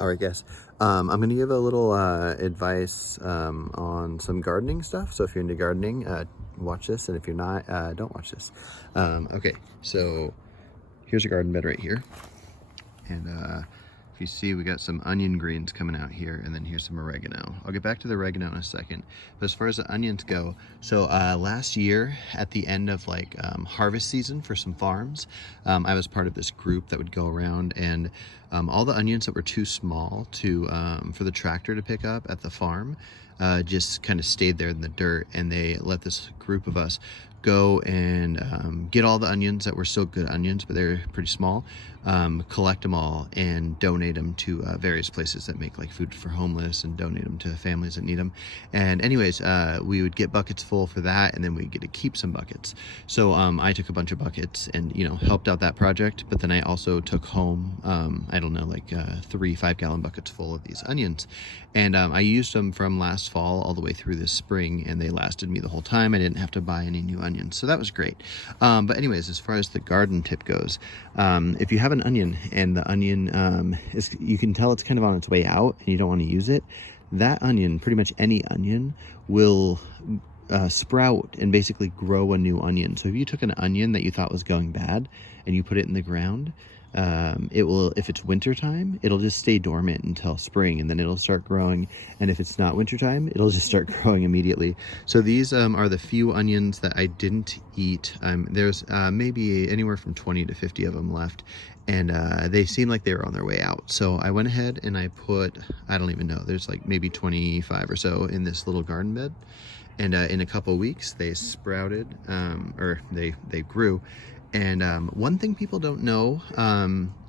All right, guys. I'm going to give a little advice on some gardening stuff. So if you're into gardening, watch this, and if you're not, don't watch this. Okay, so here's a garden bed right here, and if you see, we got some onion greens coming out here, and then here's some oregano. I'll get back to the oregano in a second. But as far as the onions go, so last year at the end of like harvest season for some farms, I was part of this group that would go around, and all the onions that were too small to for the tractor to pick up at the farm just kind of stayed there in the dirt, and they let this group of us go and get all the onions that were still good onions, but they're pretty small, collect them all and donate them to various places that make like food for homeless, and donate them to families that need them. And anyways, we would get buckets full for that, and then we get to keep some buckets. So I took a bunch of buckets and, you know, helped out that project, but then I also took home, I don't know, like 3 5-gallon buckets full of these onions. And I used them from last fall all the way through this spring, and they lasted me the whole time. I didn't have to buy any new onions, so that was great. But anyways, as far as the garden tip goes, if you have an onion and the onion you can tell it's kind of on its way out and you don't want to use it, that onion, pretty much any onion, will sprout and basically grow a new onion. So if you took an onion that you thought was going bad and you put it in the ground, it will, if it's winter time, it'll just stay dormant until spring, and then it'll start growing. And if it's not winter time, it'll just start growing immediately. So these are the few onions that I didn't eat. There's maybe anywhere from 20 to 50 of them left, and they seem like they were on their way out. So I went ahead and I put, I don't even know, there's like maybe 25 or so in this little garden bed. And in a couple weeks they sprouted, or they grew. And one thing people don't know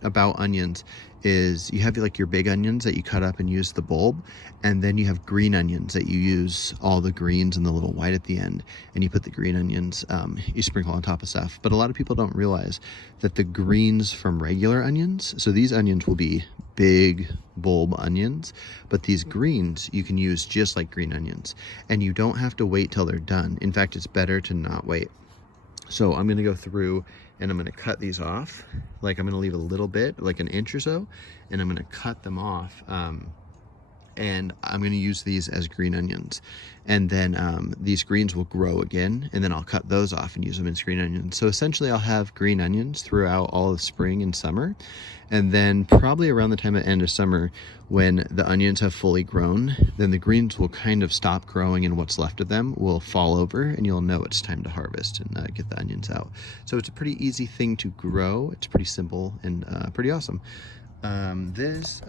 about onions is you have like your big onions that you cut up and use the bulb, and then you have green onions that you use all the greens and the little white at the end, and you put the green onions, you sprinkle on top of stuff. But a lot of people don't realize that the greens from regular onions, so these onions will be big bulb onions, but these greens you can use just like green onions, and you don't have to wait till they're done. In fact, it's better to not wait. So I'm going to go through and I'm going to cut these off. Like I'm going to leave a little bit, like an inch or so, and I'm going to cut them off. And I'm going to use these as green onions. And then these greens will grow again, and then I'll cut those off and use them as green onions. So essentially I'll have green onions throughout all of spring and summer. And then probably around the time of end of summer, when the onions have fully grown, then the greens will kind of stop growing, and what's left of them will fall over, and you'll know it's time to harvest and get the onions out. So it's a pretty easy thing to grow. It's pretty simple and pretty awesome. This